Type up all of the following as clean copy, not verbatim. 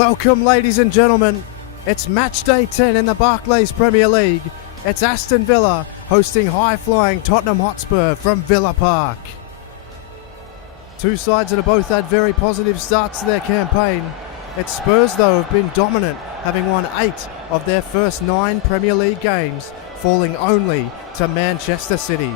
Welcome, ladies and gentlemen. It's match day 10 in the Barclays Premier League. It's Aston Villa hosting high-flying Tottenham Hotspur from Villa Park. Two sides that have both had very positive starts to their campaign. It's Spurs, though, have been dominant, having won 8 of their first 9 Premier League games, falling only to Manchester City.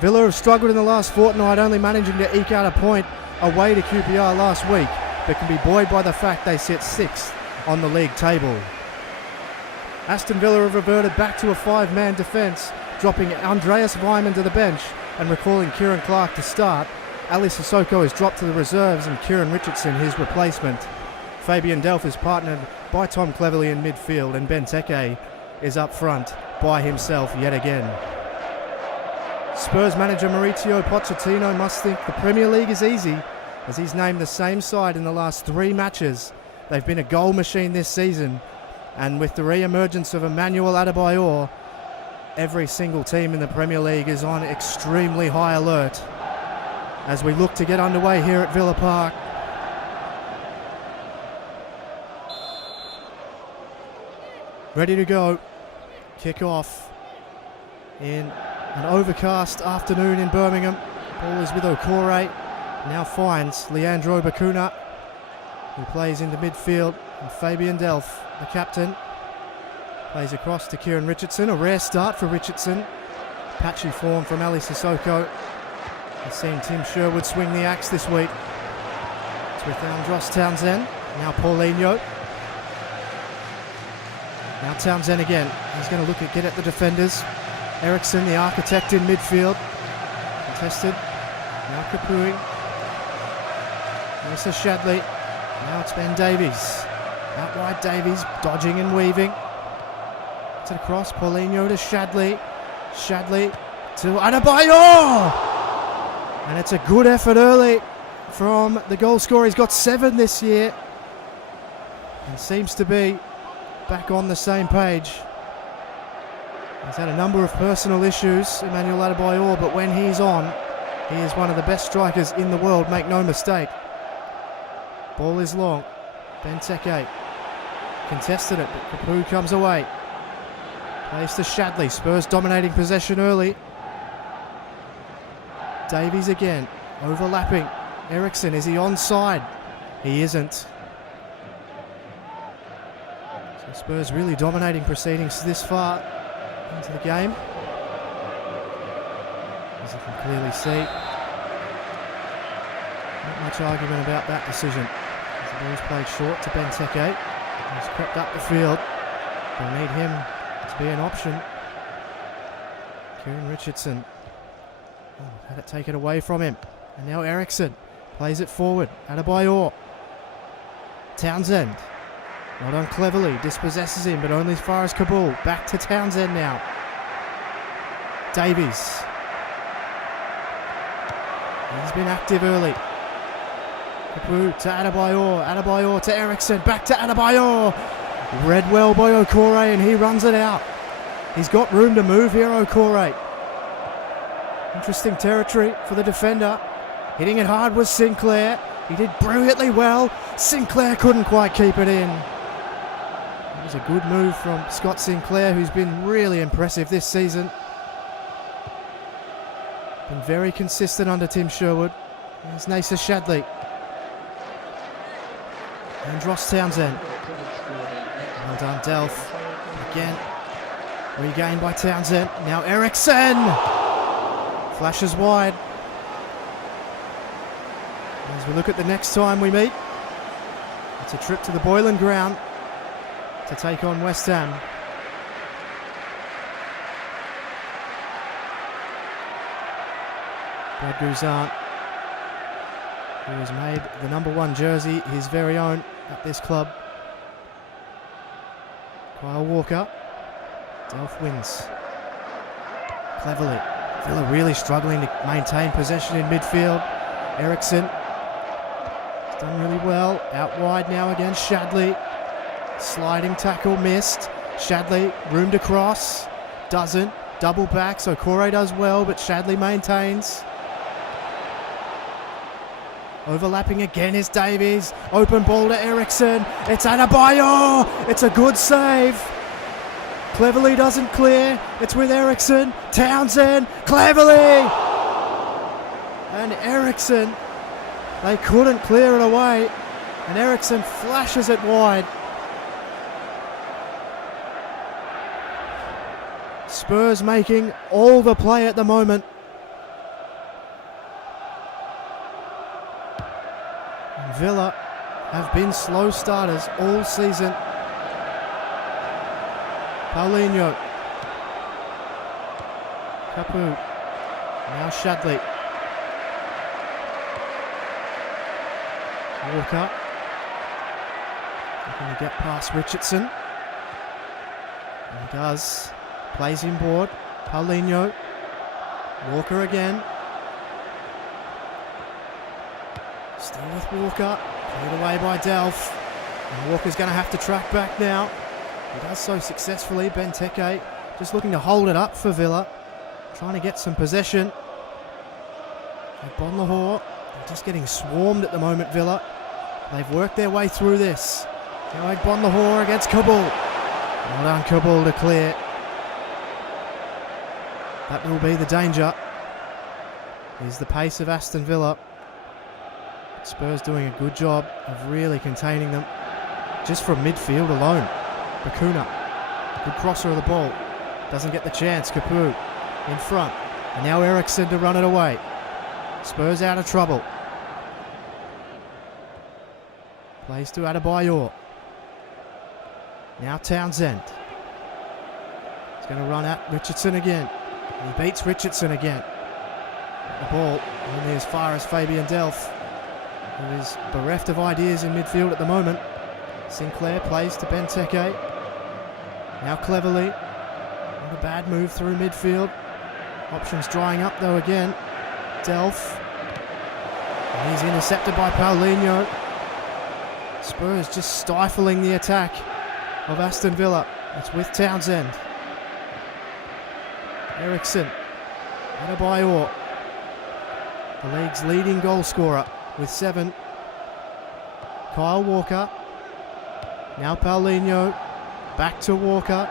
Villa have struggled in the last fortnight, only managing to eke out a point away to QPR last week, but can be buoyed by the fact they sit 6th on the league table. Aston Villa have reverted back to a 5-man defence, dropping Andreas Weimann to the bench and recalling Kieran Clark to start. Ali Sissoko is dropped to the reserves and Kieran Richardson his replacement. Fabian Delph is partnered by Tom Cleverley in midfield, and Benteke is up front by himself yet again. Spurs manager Mauricio Pochettino must think the Premier League is easy, as he's named the same side in the last 3 matches. They've been a goal machine this season, and with the re-emergence of Emmanuel Adebayor, every single team in the Premier League is on extremely high alert as we look to get underway here at Villa Park. Ready to go. Kick off in an overcast afternoon in Birmingham. Ball is with Okore. Now finds Leandro Bacuna, who plays into midfield, and Fabian Delph, the captain, plays across to Kieran Richardson. A rare start for Richardson. Patchy form from Ali Sissoko. I've seen Tim Sherwood swing the axe this week. It's with Andros Townsend. Now Paulinho. Now Townsend again. He's going to look at get at the defenders. Eriksson, the architect in midfield. Contested. Now Kapui. Melissa Shadley. Now it's Ben Davies. Out wide Davies, dodging and weaving. To the cross, Paulinho to Shadley. Shadley to Adebayor! And it's a good effort early from the goal scorer. He's got 7 this year and seems to be back on the same page. He's had a number of personal issues, Emmanuel Adebayor, but when he's on, he is one of the best strikers in the world, make no mistake. Ball is long. Benteke contested it, but Capu comes away. Plays to Shadley. Spurs dominating possession early. Davies again, overlapping. Eriksson, is he onside? He isn't. So Spurs really dominating proceedings this far into the game. As you can clearly see, not much argument about that decision. As the ball's played short to Benteke. He's crept up the field. They'll need him to be an option. Kieran Richardson. Oh, had it taken away from him. And now Eriksson plays it forward. Adebayor. Townsend. Not on Cleverley. Dispossesses him, but only as far as Kabul. Back to Townsend now. Davies. He's been active early. Kapu to Adebayor. Adebayor to Eriksson. Back to Adebayor. Read well by Okore, and he runs it out. He's got room to move here, Okore. Interesting territory for the defender. Hitting it hard was Sinclair. He did brilliantly well. Sinclair couldn't quite keep it in. It was a good move from Scott Sinclair, who's been really impressive this season. Been very consistent under Tim Sherwood. There's Nasa Shadley. Andros Townsend. Well done, Delph. Again, regained by Townsend. Now Eriksson! Flashes wide. As we look at the next time we meet, it's a trip to the Boylan Ground to take on West Ham. Brad Guzan, who has made the number 1 jersey his very own at this club. Kyle Walker. Delph wins. Cleverly. Villa really struggling to maintain possession in midfield. Eriksson. He's done really well. Out wide now again. Shadley. Sliding tackle missed. Shadley room to cross. Doesn't. Double back. So Okore does well, but Shadley maintains. Overlapping again is Davies. Open ball to Ericsson. It's Adebayor. It's a good save. Cleverly doesn't clear. It's with Ericsson. Townsend. Cleverly. And Ericsson. They couldn't clear it away. And Ericsson flashes it wide. Spurs making all the play at the moment. And Villa have been slow starters all season. Paulinho. Capu. Now Shadley. Walker. Looking to get past Richardson. And he does. Plays him board. Paulinho. Walker again. Still with Walker. Cleared away by Delph. And Walker's going to have to track back now. He does so successfully. Benteke just looking to hold it up for Villa. Trying to get some possession. Bonlahor. They're just getting swarmed at the moment, Villa. They've worked their way through this. Now Bonlahor against Kabul. Well done, Kabul to clear. That will be the danger. Here's the pace of Aston Villa. Spurs doing a good job of really containing them. Just from midfield alone. Bakuna. Good crosser of the ball. Doesn't get the chance. Capu in front. And now Ericsson to run it away. Spurs out of trouble. Plays to Adebayor. Now Townsend. He's going to run at Richardson again. He beats Richardson again. The ball only as far as Fabian Delph, who is bereft of ideas in midfield at the moment. Sinclair plays to Benteke. Now Cleverly. Not a bad move through midfield. Options drying up though again. Delph. And he's intercepted by Paulinho. Spurs just stifling the attack of Aston Villa. It's with Townsend. Ericsson. Adebayor. The league's leading goal scorer with 7. Kyle Walker. Now Paulinho. Back to Walker.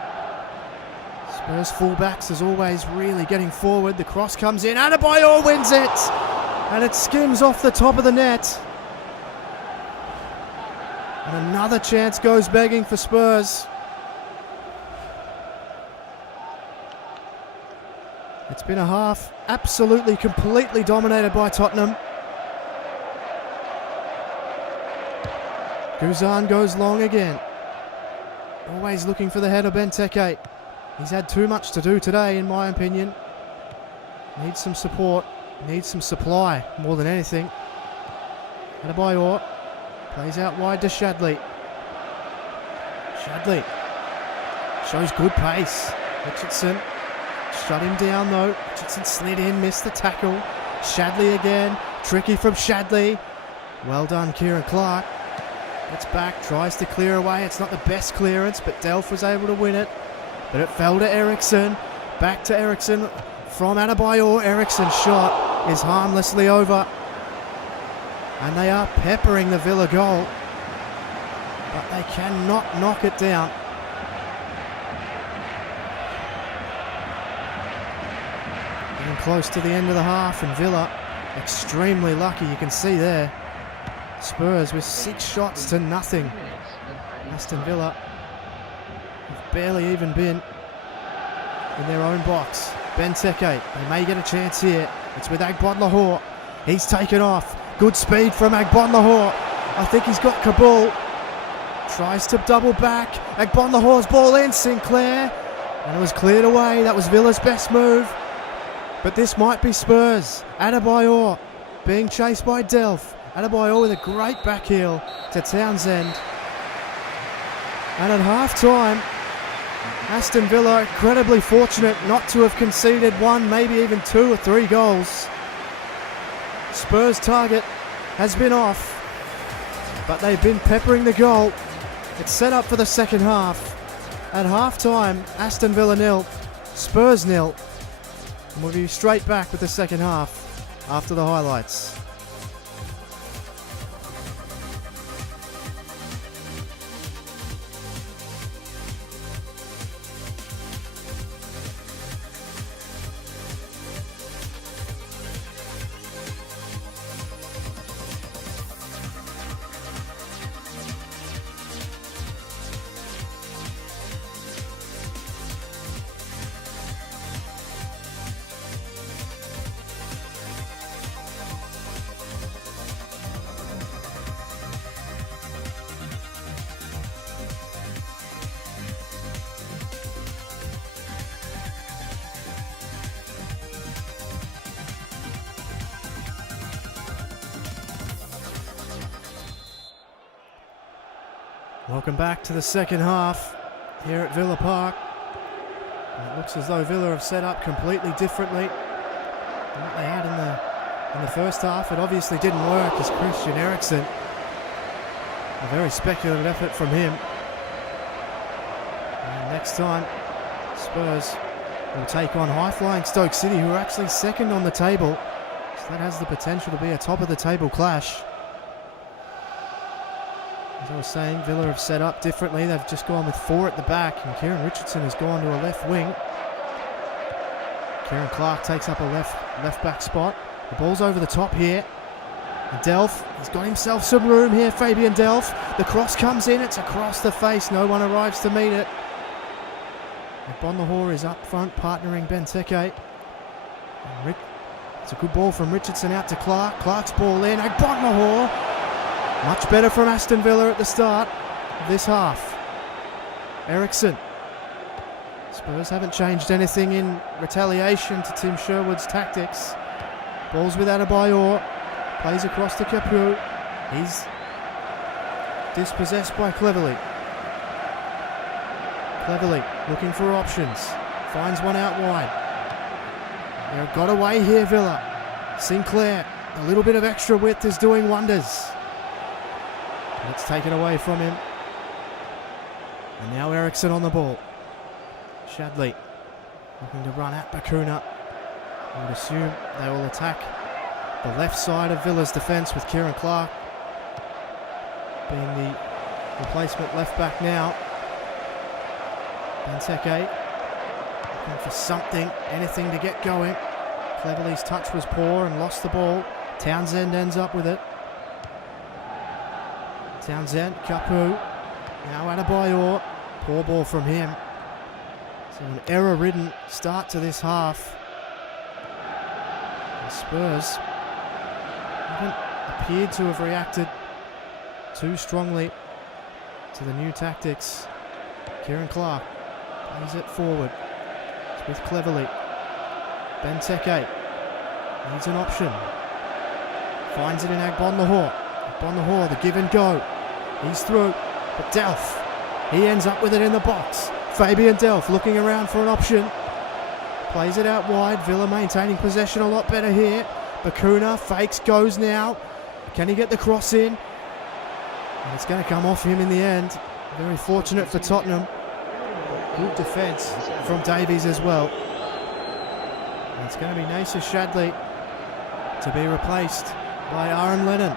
Spurs fullbacks as always really getting forward. The cross comes in. Adebayor wins it. And it skims off the top of the net. And another chance goes begging for Spurs. It's been a half absolutely, completely dominated by Tottenham. Guzan goes long again. Always looking for the header, Benteke. He's had too much to do today, in my opinion. Needs some support. Needs some supply, more than anything. Adebayor plays out wide to Shadley. Shadley shows good pace. Richardson shut him down though. Richardson slid in, missed the tackle. Shadley again. Tricky from Shadley. Well done, Kieran Clark. Gets back, tries to clear away. It's not the best clearance, but Delph was able to win it. But it fell to Ericsson. Back to Ericsson from Adebayor. Ericsson's shot is harmlessly over. And they are peppering the Villa goal. But they cannot knock it down. Getting close to the end of the half, and Villa extremely lucky, you can see there. Spurs with 6 shots to nothing. Aston Villa have barely even been in their own box. Benteke, they may get a chance here. It's with Agbonlahor. He's taken off. Good speed from Agbonlahor. I think he's got Kabul. Tries to double back. Agbonlahor's ball in. Sinclair. And it was cleared away. That was Villa's best move. But this might be Spurs. Adebayor being chased by Delph. Adebayor with a great back heel to Townsend. And at half-time, Aston Villa incredibly fortunate not to have conceded 1, maybe even 2 or 3 goals. Spurs' target has been off, but they've been peppering the goal. It's set up for the second half. At half-time, Aston Villa 0, Spurs 0. And we'll be straight back with the second half after the highlights. Welcome back to the second half here at Villa Park. And it looks as though Villa have set up completely differently than what they had in the first half. It obviously didn't work as Christian Eriksen. A very speculative effort from him. And next time, Spurs will take on high-flying Stoke City, who are actually second on the table. So that has the potential to be a top-of-the-table clash. As I was saying, Villa have set up differently. They've just gone with 4 at the back, and Kieran Richardson has gone to a left wing. Kieran Clark takes up a left back spot. The ball's over the top here. And Delph, he's got himself some room here, Fabian Delph. The cross comes in, it's across the face. No one arrives to meet it. Bonlahor is up front, partnering Benteke. It's a good ball from Richardson out to Clark. Clark's ball in. Bonlahor. Much better from Aston Villa at the start of this half. Eriksen. Spurs haven't changed anything in retaliation to Tim Sherwood's tactics. Ball's with Adebayor. Plays across to Capu. He's dispossessed by Cleverley. Cleverley looking for options. Finds one out wide. They've got away here, Villa. Sinclair, a little bit of extra width is doing wonders. Let's take it away from him. And now Eriksen on the ball. Shadley looking to run at Bakuna. I would assume they will attack the left side of Villa's defence with Kieran Clark being the replacement left back now. Benteke looking for something, anything to get going. Cleverley's touch was poor and lost the ball. Townsend ends up with it. Townsend, Capu, now Adebayor. Poor ball from him. So an error-ridden start to this half. And Spurs haven't appeared to have reacted too strongly to the new tactics. Kieran Clark plays it forward. It's with Cleverley. Benteke needs an option. Finds it in Bonlahor. Bonlahor, the give and go. He's through, but Delph, he ends up with it in the box. Fabian Delph looking around for an option. Plays it out wide. Villa maintaining possession a lot better here. Bakuna fakes, goes now. Can he get the cross in? And it's going to come off him in the end. Very fortunate for Tottenham. Good defence from Davies as well. And it's going to be Nacer Shadley to be replaced by Aaron Lennon.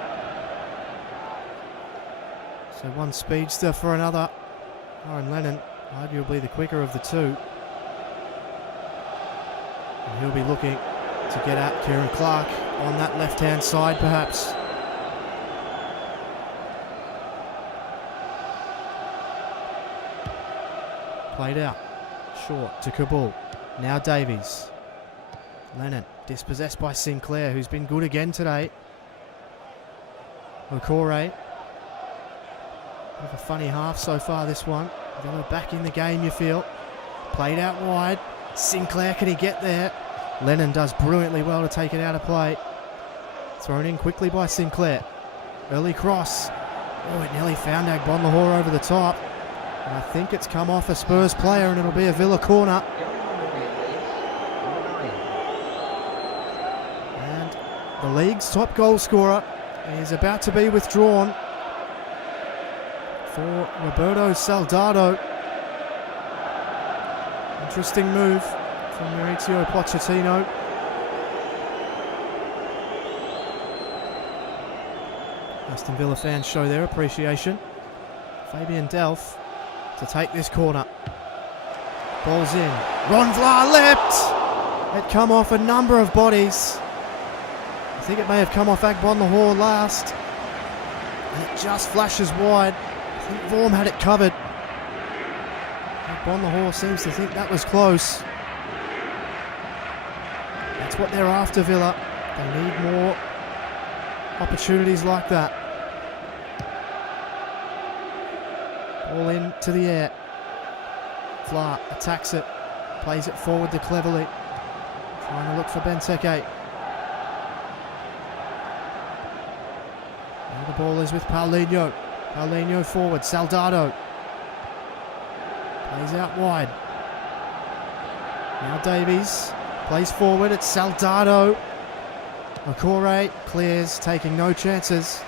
So one speedster for another. Aaron Lennon, arguably the quicker of the two. And he'll be looking to get at Kieran Clark on that left-hand side, perhaps. Played out. Short to Kabul. Now Davies. Lennon dispossessed by Sinclair, who's been good again today. Okore. Bit of a funny half so far, this one. Villa back in the game, you feel. Played out wide. Sinclair, can he get there? Lennon does brilliantly well to take it out of play. Thrown in quickly by Sinclair. Early cross. Oh, it nearly found Bonlahor over the top. And I think it's come off a Spurs player and it'll be a Villa corner. And the league's top goal scorer is about to be withdrawn for Roberto Soldado. Interesting move from Mauricio Pochettino. Aston Villa fans show their appreciation. Fabian Delph to take this corner. Ball's in. Ron Vlaar leapt! It come off a number of bodies. I think it may have come off Bonlahor last. And it just flashes wide. I think Vorm had it covered. Bonlahor seems to think that was close. That's what they're after, Villa. They need more opportunities like that. Ball into the air. Vlaar attacks it. Plays it forward to Cleverley. Trying to look for Benteke. Now the ball is with Paulinho. Paulinho forward, Soldado. Plays out wide. Now Davies plays forward, it's Soldado. Okore clears, taking no chances.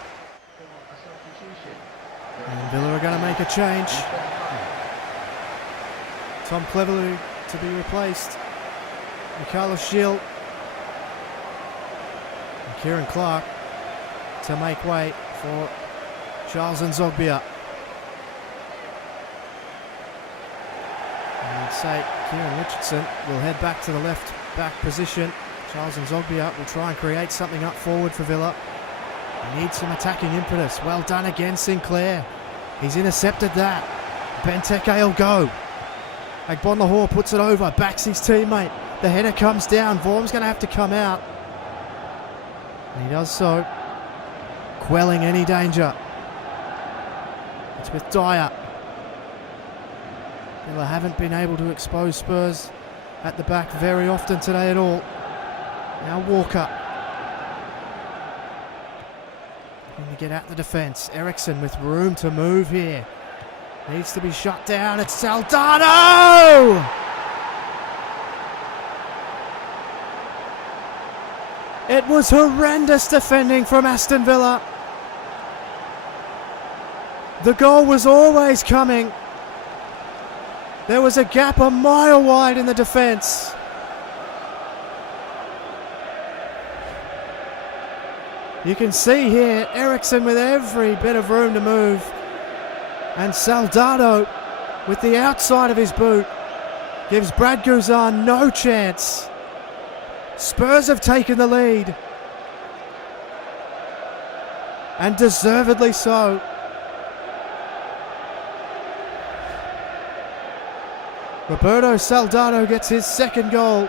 And Villa are going to make a change. Tom Cleverley to be replaced. And Carlos Gil. And Kieran Clark to make way for Charles Nzogbia. And I'd say Kieran Richardson will head back to the left back position. Charles Nzogbia will try and create something up forward for Villa. He needs some attacking impetus. Well done again, Sinclair. He's intercepted that. Benteke will go. Agbonlahor puts it over, backs his teammate. The header comes down. Vorm's going to have to come out. And he does so, quelling any danger. It's with Dyer. Villa haven't been able to expose Spurs at the back very often today at all. Now Walker. Looking to get at the defence. Eriksson with room to move here. Needs to be shut down. It's Soldado! It was horrendous defending from Aston Villa. The goal was always coming. There was a gap a mile wide in the defence. You can see here Eriksson with every bit of room to move, and Soldado with the outside of his boot gives Brad Guzan no chance. Spurs have taken the lead, and deservedly so. Roberto Soldado gets his second goal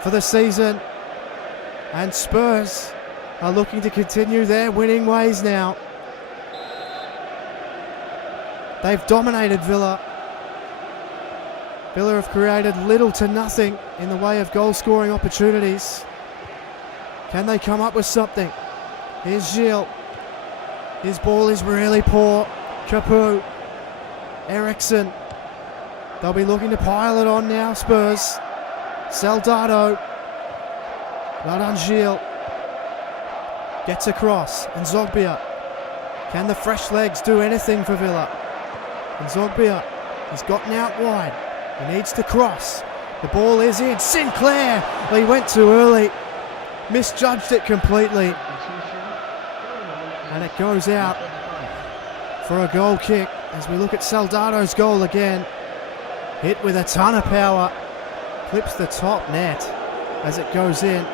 for the season, and Spurs are looking to continue their winning ways now. They've dominated Villa. Villa have created little to nothing in the way of goal-scoring opportunities. Can they come up with something? Here's Gil. His ball is really poor. Capu. Eriksson. They'll be looking to pile it on now, Spurs. Soldado. Not on Gil. Gets across, and Nzogbia. Can the fresh legs do anything for Villa? And Nzogbia has gotten out wide. He needs to cross. The ball is in. Sinclair! Well, he went too early. Misjudged it completely. And it goes out for a goal kick as we look at Soldado's goal again. Hit with a ton of power. Clips the top net as it goes in.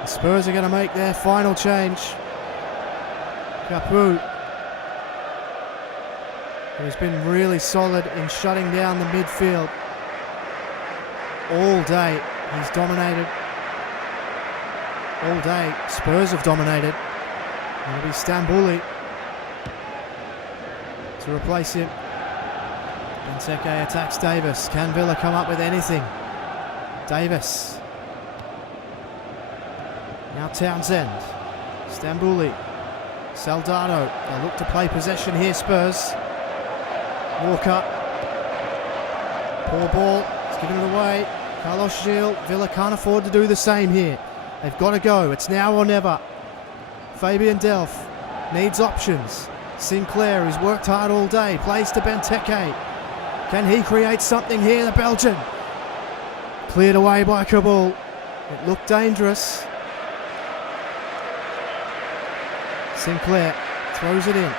The Spurs are going to make their final change. Capu, who's been really solid in shutting down the midfield all day. He's dominated all day. Spurs have dominated. And it'll be Stambouli to replace him. Benteke attacks Davis. Can Villa come up with anything? Davis. Now Townsend. Stambouli. Soldado. They look to play possession here, Spurs. Walker. Poor ball. He's giving it away. Carlos Gil. Villa can't afford to do the same here. They've got to go. It's now or never. Fabian Delph needs options. Sinclair, who's worked hard all day, plays to Benteke. Can he create something here, the Belgian? Cleared away by Kabul. It looked dangerous. Sinclair throws it in.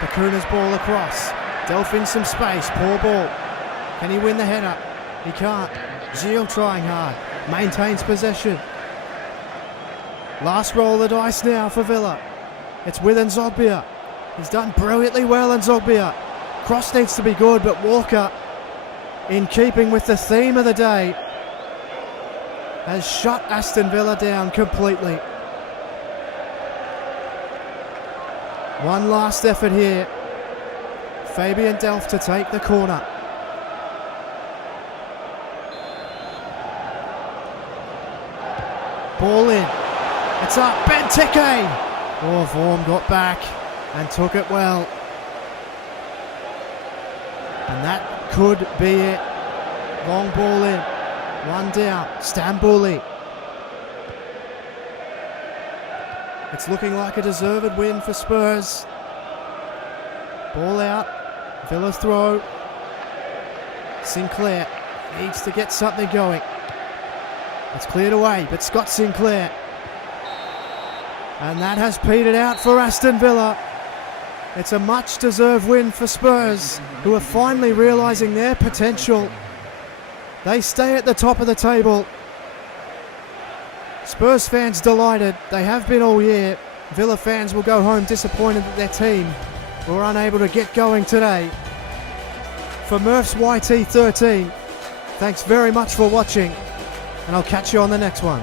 Bakuna's ball across. Delph in some space. Poor ball. Can he win the header? He can't. Gil trying hard. Maintains possession. Last roll of the dice now for Villa. It's with Nzogbia. He's done brilliantly well, Nzogbia. Cross needs to be good, but Walker, in keeping with the theme of the day, has shut Aston Villa down completely. One last effort here. Fabian Delph to take the corner. Ball in. It's up. Benteke Oh, Vorm got back and took it well. And that could be it. Long ball in. One down. Stambouli. It's looking like a deserved win for Spurs. Ball out. Villa's throw. Sinclair needs to get something going. It's cleared away, but Scott Sinclair. And that has petered out for Aston Villa. It's a much-deserved win for Spurs, who are finally realising their potential. They stay at the top of the table. Spurs fans delighted. They have been all year. Villa fans will go home disappointed that their team were unable to get going today. For Murph's YT13, thanks very much for watching, and I'll catch you on the next one.